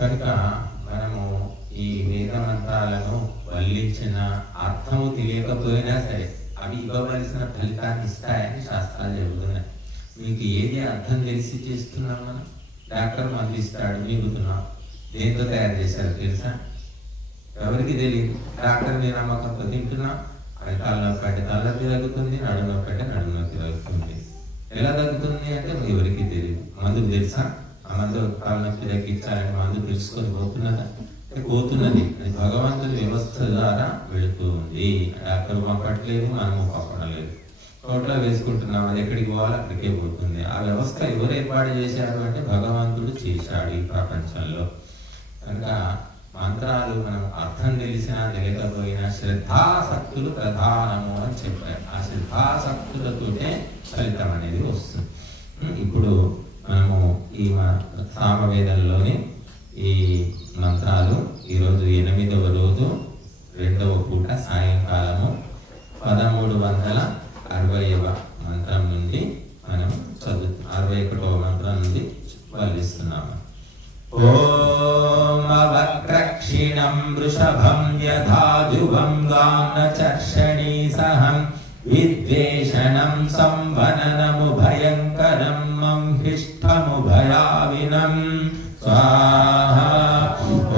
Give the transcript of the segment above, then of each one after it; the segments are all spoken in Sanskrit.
కనుక మనము ఈ వేద మంత్రాలను వల్లించిన అర్థము తెలియకపోయినా సరే అవి ఇవ్వవలసిన ఫలితాన్ని ఇస్తాయని శాస్త్రాలు చెబుతున్నాయి. మీకు ఏది అర్థం తెలిసి చేస్తున్నాం? మనం డాక్టర్ మందు ఇస్తాడు, మిగుతున్నాం. దేంతో తయారు చేశారు తెలుసా? ఎవరికి తెలియదు. డాక్టర్ని నమ్మకంతో తింటున్నాం. అది తలనొప్పి అంటే తలనొప్పి తగ్గుతుంది, నడునొప్పి అంటే నడునొప్పి తగ్గుతుంది. ఎలా తగ్గుతుంది అంటే ఎవరికి తెలియదు. మందుకు తెలుసా? ఆ మందు తలనొప్పి తగ్గించాలని మందు తెలుసుకొని పోతున్నదా? పోతున్నది. అది భగవంతుని వ్యవస్థ ద్వారా వెళుతూ ఉంది. డాక్టర్ పంపట్లేదు, మనము పంపడలేదు. తోటలో వేసుకుంటున్నాం, అది ఎక్కడికి పోవాలి అక్కడికే పోతుంది. ఆ వ్యవస్థ ఎవరు ఏర్పాటు చేశారు అంటే భగవంతుడు చేశాడు ఈ ప్రపంచంలో. కనుక మంత్రాలు మనం అర్థం తెలిసినా తెలియకపోయినా శ్రద్ధాసక్తులు ప్రధానము అని చెప్పారు. ఆ శ్రద్ధాసక్తులతోనే ఫలితం అనేది వస్తుంది. ఇప్పుడు మనము ఈ సామవేదంలోని ఈ మంత్రాలు ఈరోజు 8వ రోజు 2వ పూట సాయంకాలము 1360వ మంత్రం నుండి మనం 61వ మంత్రం నుండి వల్లిస్తున్నాము. ఓం వక్రక్షిణం వృషభం యథాజువం గానచర్షణీ సహం విద్వేషణం సంవననము భయంకరం మంహిష్టముభయావినం స్వాహా.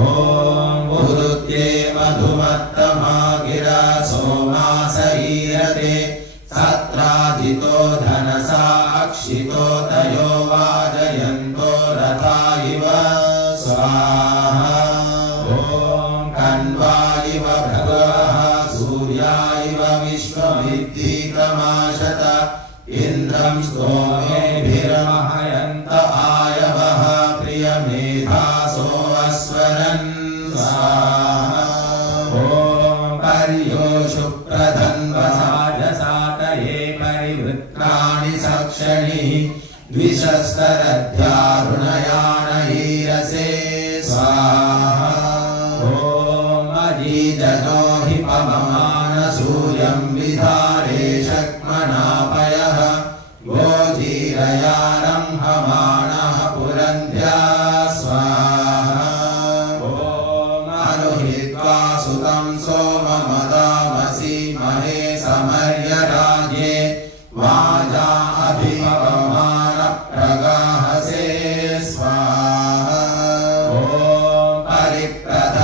ఓం ఉరుత్యే మధుమత్తమా గిరా సోమాసీరతే సత్రాజితో ధనసా అక్షితో తయో వాజయంతో రథా ఇవ స్వాహా. ఓం కన్వా ఇవ భగవః సూర్యా ఇవ విశ్వమిద్దీతమాశత ఇంద్రం స్తోమేభిర్మహయంత ఆయవః ప్రియమేధాసో అస్వరన్ స్వాహా. ఓం పర్యోషు ప్రధన్వసాజసాతయే పరివృత్రాణి సక్షణి ద్విషస్తరధ్యారుణయానీరసే స్వాహా. ఓం అజీజనో హి పవమాన సూర్యం విధారే శక్మనాపయః గోజీరయానం హమానః పురంధ్యా స్వాహా. ఓం అనుహిత్వా సుతం సోమమదామసి మహే సమర్యరాజ్యే వాజా అభిపవమాన ప్రగాహసే స్వాహా. ఓం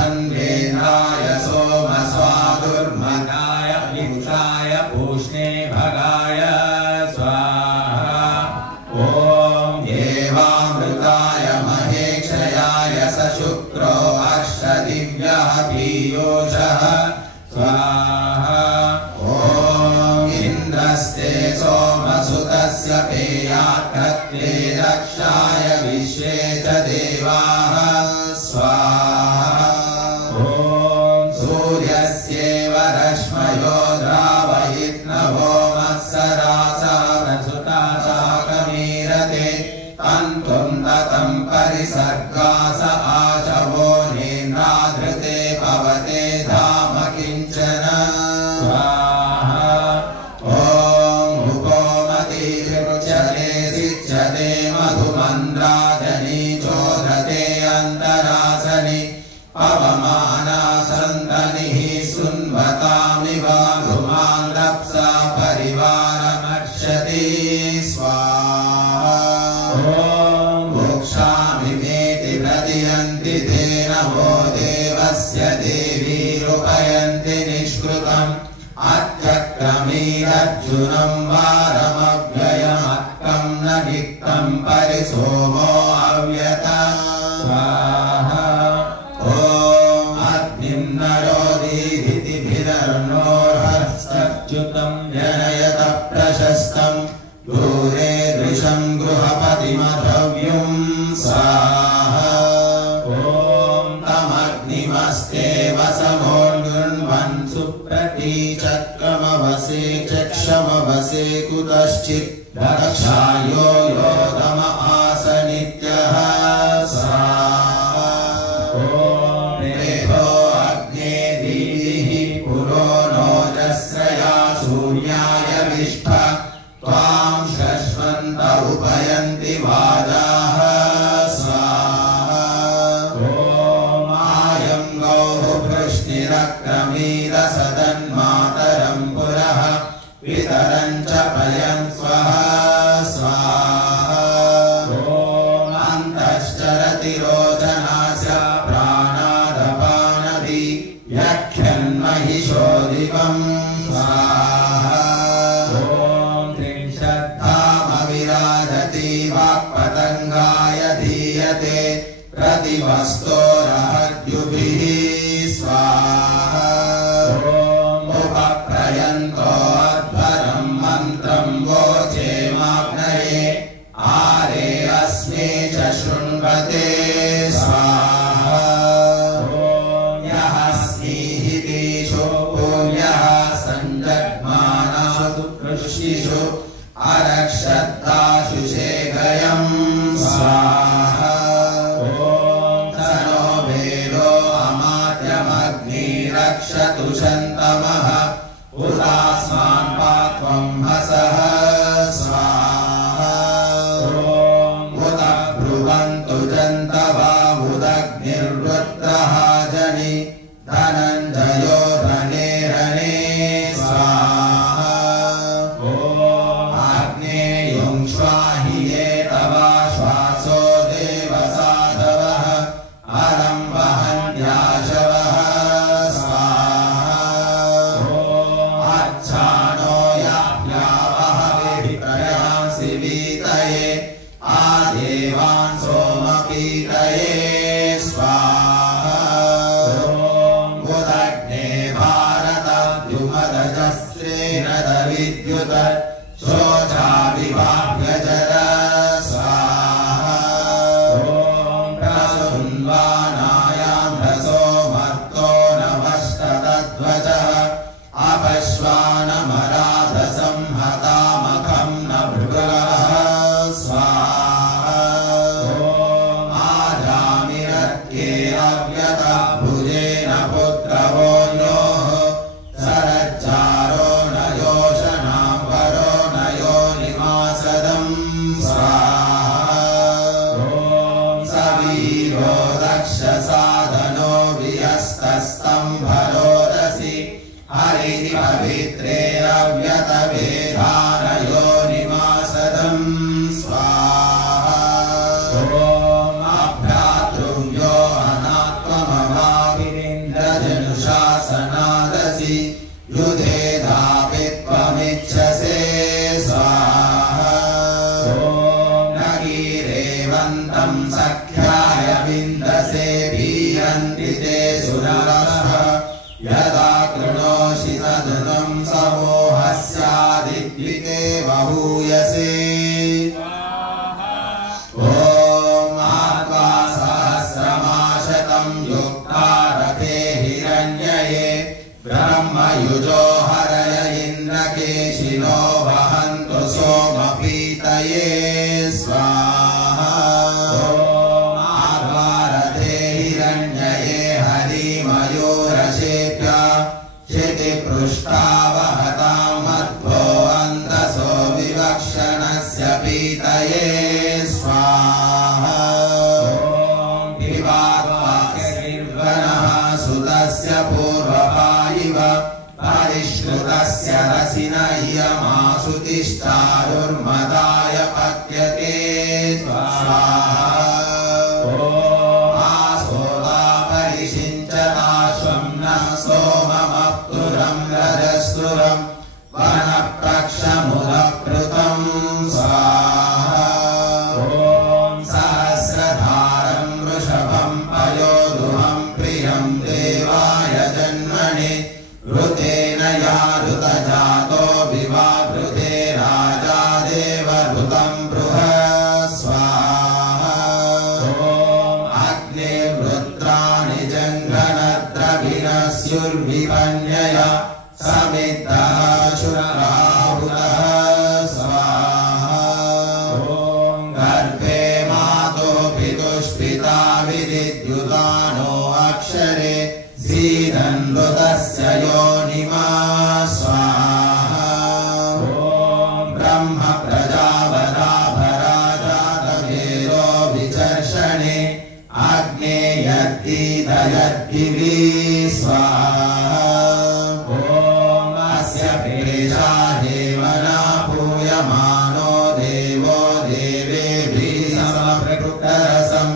పరిప్రధన్వేంద్రాయ సోమస్వాదుర్మదాయ విక్షాయ పూష్ణే భగాయ స్వాహా. ఓం దేవామృతాయ మహేక్షయాయ సశుక్రో అర్షదివ్యః పీయూషః స్వాహా. ఓం ఇంద్రస్తే సోమసుతస్య పేయాత్రత్వే రక్షాయ విశ్వే చ దేవాః స్వాహా. ఓం సూర్యస్యేవ రశ్మయో ద్రావయిత్నవో మత్సరాసా ప్రసుతా సాకమీరతే తంతుం తతం పరిసర్గాస ఆశవో నేంద్రాధృతే పవతే ధామ కించన స్వాహా. ఓం ఉపోమతిర్చతే సిచ్యతే మధుమంద్రాజనీ చోదతే అంతరాసని పవమానాసందనిః సున్వతామివ ధుమాన్ రప్సా పరివారమర్షతి స్వాహా. ఓం మోక్షామిమేతి ప్రతియంతి తే నమో దేవస్య దేవీరుపయంతి నిష్కృతం అత్యక్రమీరర్జునం వారమవ్యయమక్కం న నిక్తం పరిసోమో అవ్యత స్వాహా. ఓం అగ్నిం నరోదీధితిభిరర్ణోర్హస్తచ్యుతం జనయత ప్రశస్తం దూరే దృశం గృహపతిమధవ్యం స్వాహా. ఓం తమగ్నిమస్తే వసమోర్గుణ్వన్ సుప్రతీచక్రమవసే చక్షమవసే కుతశ్చిత్ దక్షాయో యోధమ ఆసనిత్యః స్వాహా. ఓం రేభో అగ్నే దీః పురో నోజస్రయా సూర్యాయ విష్ఠ త్వాం శశ్వంత ఉపయంతి వాజాః స్వాహా. ఓం प्रतिवस्तोरहद्युभिः स्वाहा उपप्रयन्तो अध्वरं मन्त्रं वोचेमाग्नये आरे अस्मे च शृण्वते स्वाहा यः स्नेहितेषु पुण्यः सञ्जग्मानासु कृष्णिषु अरक्षत्ताशु शेखयं स्वाहा स नो वेदो अमात्यमग्निरक्षतु शन्तमः उदास्मान् पात्वं हसः स्वाहा उत ब्रुवन्तु जन्तवामुदग्निर्वृत्रः जनि धनञ्जयो रणे रणे स्वाहा आग्नेयुं स्वाहि ये तव श्वासो देवसाधवः अलं वहन्त्याशवः स्वाहा अच्छानो याभ्यावहवे प्रयांसि वीतये आदेवान् सोमपीतये स्वाहा उदग्ने भारतद्युमदजस्रेण दविद्युत शोचाभिवाभ्यजर स्वाहा प्रसुन्वानायां ह्रसो मर्तो नमस्ततध्वजः अपश्वानमराधसंहतामखं न भृगः स्वाहा आजामिरत्ये अव्यता भुजेन पुत्रवोन्योः सरच्चारो न योषणां वरो न योनिमासदं स्वाहा सवीरो दक्षसाधनो वियस्तस्तम्भरोदसि हरिः पवित्रेरव्यतवेधान योनिमासदं स्वाहा अभ्रातृं यो अनात्ममवाविरिन्द्रजनुशासनादसि युधे धावित्वमिच्छसे स्वाहा नगीरेवन्तं सख्याय विन्दसे भीयन्ति ते सुरवः यदा कृणोषि सदनं समोहस्यादिद्विते बहूयसे ॐ आत्मा सहस्रमाशतं युक्ता रथे हिरण्यये ब्रह्मयुजो हरय इन्द्रकेशिनो वहन्तु सोमपीतये स्वाहा आत्मारथे हिरण्यये हरिमयूरशेभ्य क्षितिपृष्ठावहतां मध्वो अन्तसो विवक्षणस्य पीतये स्वाहा विवाद्वाक्यनिर्वणः सुतस्य पूर्वपायिव परिश्रुतस्य रसिन इयमासुतिष्ठारुर्मदाय पत्यते स्वाहा आसोदा परिषिञ्चताश्वं न सोममप्तुरं रजस्तुरं वनप्रक्षमुदप्लुतं स्वाहा सहस्रधारं वृषभं पयोदुहं प्रियं देवाय जन्मने ऋतेन या ऋतजातो विवावृते राजा देवऋतं बृहत् स्वाहा अग्ने वृत्राणि जङ्घनद्रविणस्युर्विपन्यय समिद्धः शुराहुतः स्वाहा गर्भे मातो पितुष्पिता विदिद्युतानो अक्षरे सीदन्वतस्य योनिमा स्वाहा ब्रह्म प्रजापदाभराजातवेदो विचर्षणे आग्नेयद्गीतयद्गिरिः स्वाहा अस्य पेशा देवना पूयमानो देवो देवेभिः समप्रकृतरसं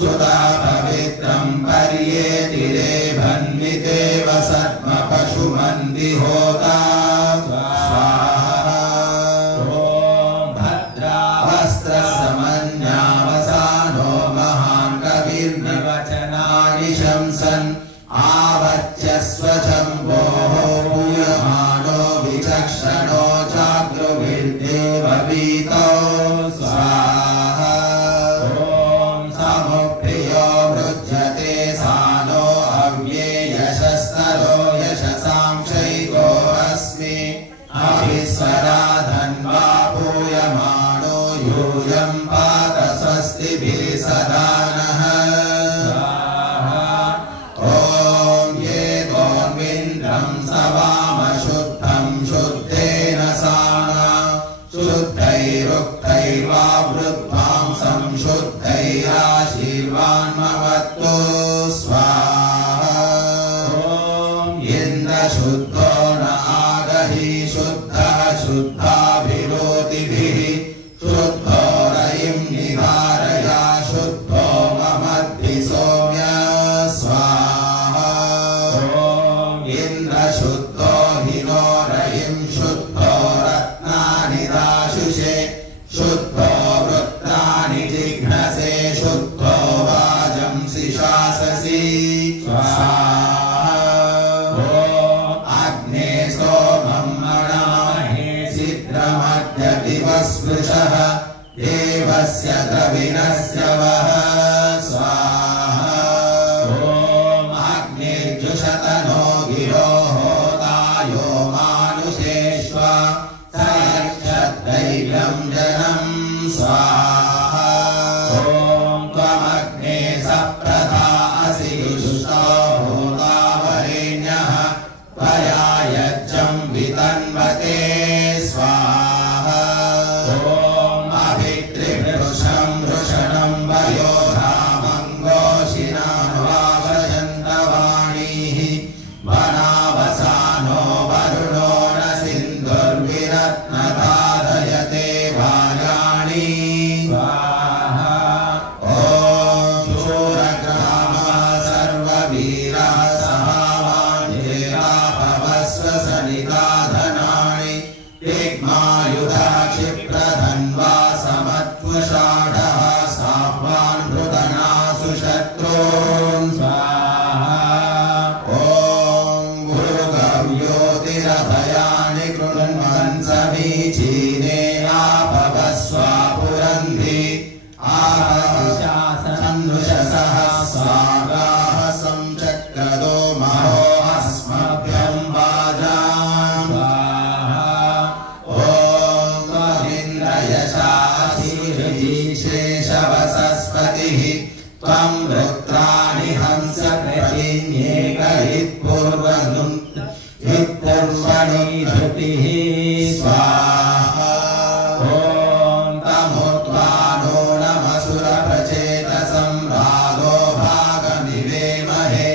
सुता पवित्रं पर्येतिरे भन्वितेव सद्म पशुमन्दिहोता स्वाहा भद्रावस्त्रसमन्यावसानो महान् कविर्न वचनानि शंसन् आवत्यस्व शम्भोः पूयमानो विचक्षणो चाग्रुभिर्देववीतो स्वाहा ॐ समुप्रियो वृज्यते सानो अव्येयशस्तरो यशसां क्षैको अस्मि अभिस्वरा धन्वा पूयमानो यूयं पात स्वस्तिभिः सदा नः सवामशुद्धं शुद्धेन साना शुद्धैरुक्तैर्वा वृद्धां संशुद्धैराशीर्वान्मवत्तु स्वाहा इन्द्रशुद्धो न आगहि शुद्धः शुद्धाभिरोतिभिः शुद्धो रयिं निधारया शुद्धो ममद्धि सौम्य स्वाहा शुद्धो हिनो रयिं शुद्धो रत्नानि दाशुषे शुद्धो वृत्राणि जिघ्नसे शुद्धो वाजंसि शाससि स्वाहा अग्ने सोमं मणामहे सिद्रमद्य दिवस्पृशः देवस्य द्रविणस्य वः स्वाहा अग्निर्जुषतनो गिरो होतायो मानुषेष्व स यक्षद्दैव्यं जनं स्वाहा ॐ त्वमग्ने सप्रथा असि युष्टो होतावरेण्यः त्वया यज्ञं वितन्वते स्वाहा ॐ अभित्रिवृषं वृषणं वयोधामङ्गोषिणानुवाशयन्तवाणीः वनावसानो वरुणो न सिन्धुर्विरत्नधारयते वार्याणि स्वाहा ॐ शूरग्रामः सर्ववीरः सहावाञ्जेराभवस्व सनिधाधनानि तिग्मायुधः क्षिप्रधन्वा समत्वषाढः साह्वान् मृदनासु शत्रून् स्वाहा ॐ भृगव्योतिरभयानि कृण्वन् समीचीने आपवस्वापुरन्धि आपशासननुषसः स्वागाः संचक्रदो महो अस्मभ्यं वाजाम् स्वाहा ॐ त्वमिन्द्रयशाशीर्षेशवसस्पतिः त्वं रुद्राणि हंस प्रतीन्येकहित्पूर्वनुत्पूर्वणि धृतिः स्वाहा ॐ तमुत्वानो नमसुरप्रचेतसं रागो भागमिवेमहे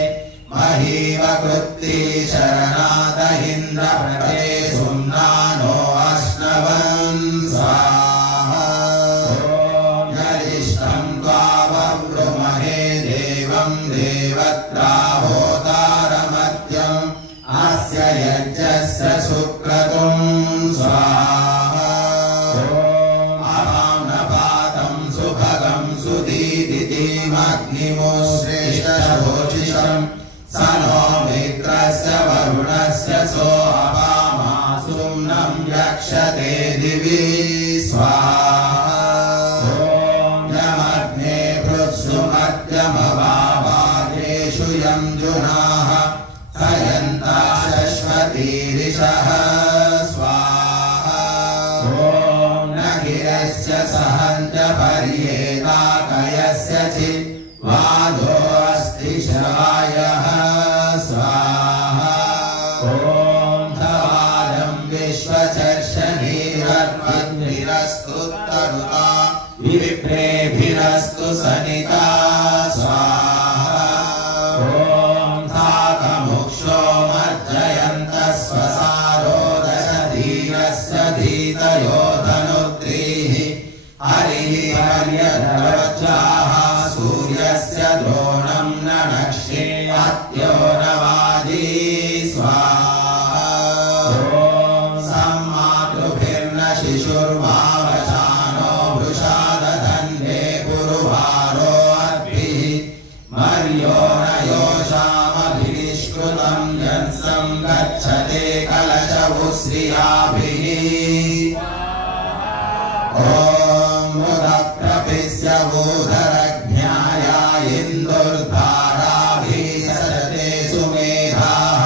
महीवकृत्ति शरणाद इन्द्रप्रते सुम्नानो अश्नवन् स्वाहा यदिष्टं त्वाववृमहे देवं देवत्राहोतारमत्यम् अस्य यज्ञस्य सुक्रतुं स्वाहा अपाम्नपातं सुभगं सुदीदितिमग्निमुश्रेष्ठशोचिषं स नो मित्रस्य वरुणस्य सो अपामासुम्नं यक्षते दिवि स्वाहा यमग्ने पृत्सुमद्यमवावादेषु यं जुनाः हयन्ता शश्वतीरिषः स्वाहा ॐ न गिरस्य सहन्त पर्येताकयस्य चित् वादो अस्ति श्रायः स्वाहा ॐ धवादं विश्वचर्षणीरत्मद्भिरस्तु तरुता विप्रेभिरस्तु सनिता स्वाहा ॐ धाकमुक्षो मर्जयन्तः स्वसारो दशधीरस्य धीतयो धनुद्रीः हरिः पर्यद्रवच्चाः सूर्यस्य द्रोणं न नक्ष्ये अत्यो न वाजी स्वाहा ॐ सम्मातृभिर्न शिशुर्मावशानो वृषादधन्ये पुरुवारो अर्भिः मर्यो न योषामभिनिष्कृतं यन्सं गच्छते कलशवुश्रियाभिः ॐ मृतप्रपिस्य वोधरज्ञाय इन्दुर्धाराभिः सजते सुमेधाः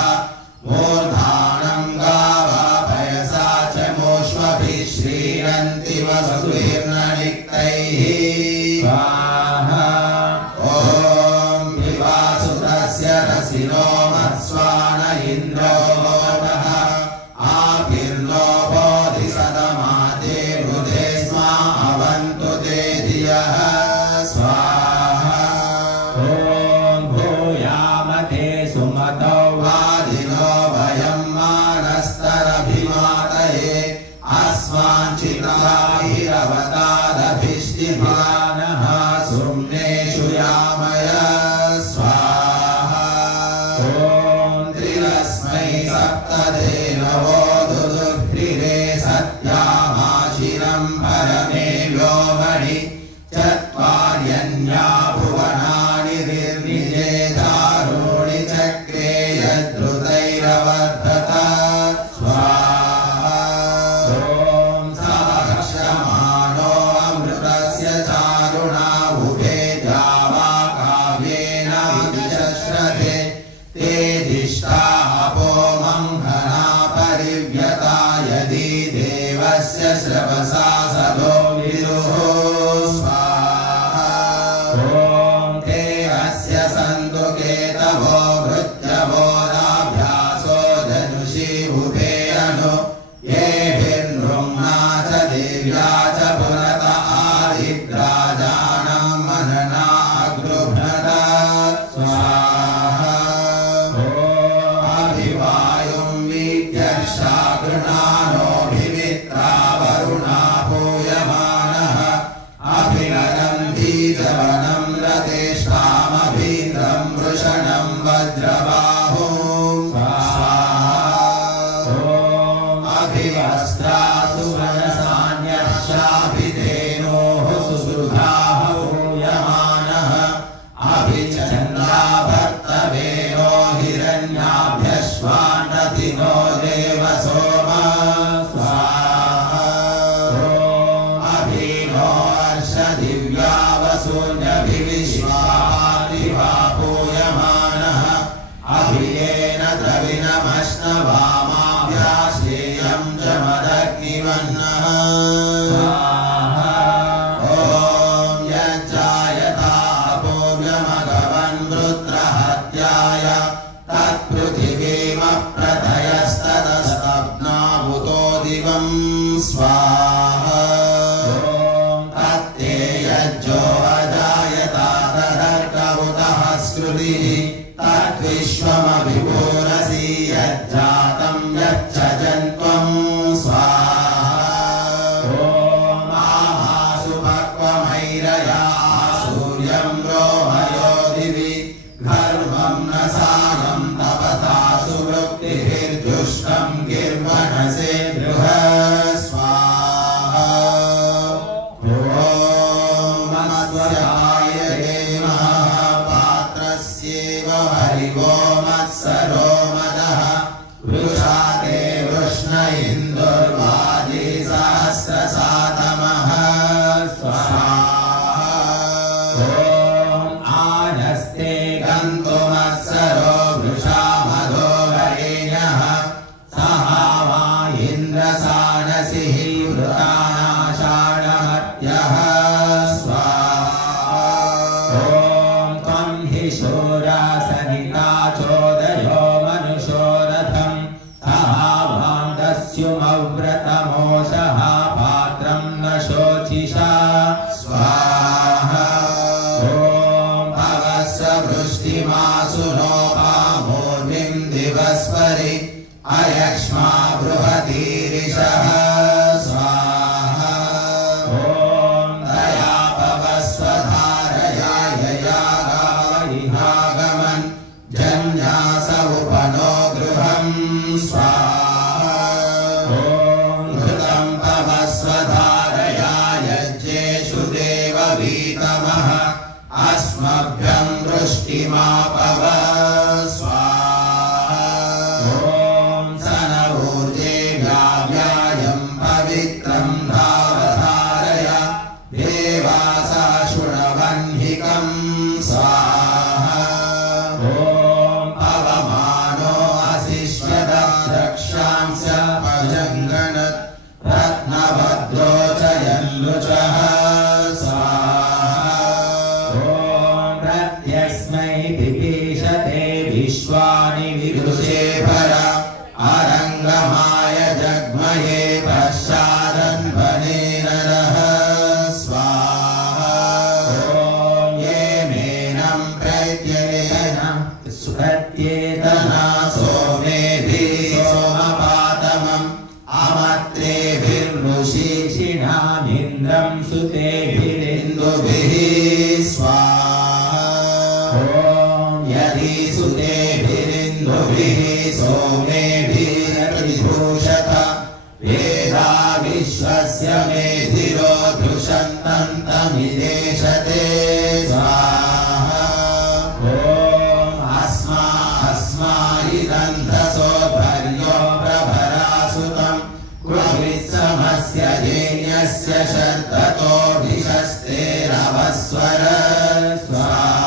मूर्धानं गावा पयसा च मोष्वभिः श्रीरन्ति वसुभिर्ननिक्तैः रसिनो मत्स्वान इन्द्रो गोपः आभिर्नो बोधिसदमाते वृधे स्मा अवन्तु ते धियः स्वाहा ॐ भूयामते सुमतौ वादिनो वयं मानस्तरभिमातये अस्माञ्चिताभिरवतादभिष्टिमानः सुम्नेषु यामय सप्तधेनवो दुदुभ्रिरे सत्यामाशिरं परमे व्योमणि चत्वार्यन्या भुवनानि निर्निजे दारुणि चक्रे यद्रुतैरवर्धत स्वाहा ॐ सहर्षमाणो अमृतस्य चारुणा उभे जावा काव्येन विचश्रते ते दिष्टा परिव्यता यदि देवस्य श्रवसा सदो विदुः स्वाहा ॐ ते अस्य सन्तु केतवो भृत्यवोदाभ्यासो धनुषि उभे अनु येभिर्नृम्ना च देव्या च पुरत आदिग्राजानं मनना अगृह्णत स्वाहा गृणानोऽभिमित्रा वरुणा पूयमानः अभिनरन्ति जवनं रतेष्ठामभीन्द्रं वृषणं वज्रबाहुं स्वाहा अभिवस्त्रासु वनसान्यक्षाभिधेनोः सुसुधाः पूयमानः अभिचन्द्राभर्तवेनो हिरण्याभ्यश्वान्नतिनो देवसो पूयमानः अभियेन द्रविणमश्नवामाभ्याश्रेयं च मदग्निवन्नः ॐ यज्जायता पूर्वमघवन् वृत्रहत्याय तत्पृथिवीमप्रथयस्ततस्तब्नावुतो दिवं स्वाहा तत्ते यज्जो अजायता तदर्कवुतः स्कृतिः तद्विश्वमभिभूरसि यज्जातं यच्च जन्त्वं स्वाहा ॐ आहासु भक्वमैरया सूर्यं रोमयो दिवि घर्मं न सागं तपसा सुवृत्तिभिर्जुष्टं गिर्वणसे बृहः स्वाहा हरिवो मत्सरो मदः वृषाते वृष्ण इन्दुर्वाजी सहस्रसातमः स्वाहा ॐ आनस्ते गन्तुमत्सरो वृषा मधो वरेण्यः सहा वा इन्द्रसानसिः वृतानाषाढमर्त्यः स्वाहा ॐ त्वं हि शूरा सनिता चोदयो मनुषो रथं सहाभाण्डस्युमव्रतमोषः पात्रं न शोचिषा स्वाहा ॐ भवस्व वृष्टिमासु नोपामूर्मिं दिवस्परि अयक्ष्मा बृहतीरिषः स्वाहा ॐ दयापवस्वधारया यया गावरिहागमन् जन्यास उपनो गृहं स्वाहा ॐ घृतं पवस्वधारया यज्ञेषु देववीतमः अस्मभ्यं वृष्ट पुष्टिमापव स्वाहा ॐ सन ऊर्जे व्याव्यायं पवित्रं धावधारय देवासा शुणवह्निकं स्वाहा ॐ पवमानो असिष्यत रक्षांस अजङ्गणत् रत्नभद्रोचयन्नुचः विश्वानि विदुषे भर अरङ्गमाय जग्मये पश्चादन्वने नरः स्वाहा ॐ ये मेनं प्रत्येतना सोमेभिः सोमपातमम् अमत्रेभिर्ऋषीषिणामिन्द्रं सुतेभिरिन्दुभिः स्वाहा यदि सुतेभिरिन्दुभिः सोमेभिरतिभूषथ वेदा विश्वस्य मेधिरो धृषन्तन्तमिदेशते स्वाहा ॐ अस्माइदन्धसो भर्यो प्रभरासुतम् क्ववित्समस्य जेन्यस्य शर्दतोऽभिषस्तेरवस्वर स्वाहा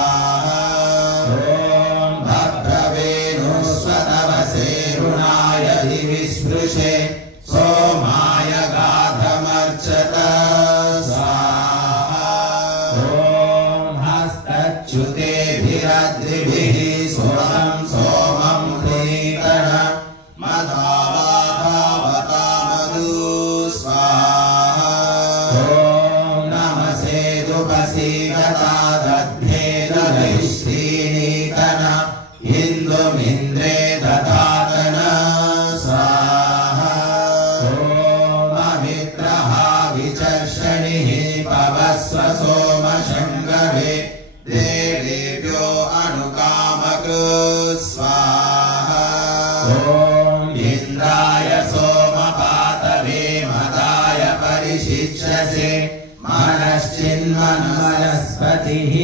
विस्पृशे सोमाय गाधमर्चत स्वाहा ॐ हस्तच्युतेभिरद्रिभिः सोमं सोमं प्रीतन मदावाधावतामधु स्वाहा ॐ नमसेदुपसीदता दध्येदभिश्रीनीतन इन्दुमिन्द्रे दधातन पवस्व सोमशङ्गवे देवेभ्यो अनुकामकृत् स्वाहा ॐ इन्द्राय सोमपातवे मदाय परिशिक्षसे मनश्चिन्वनस्पतिः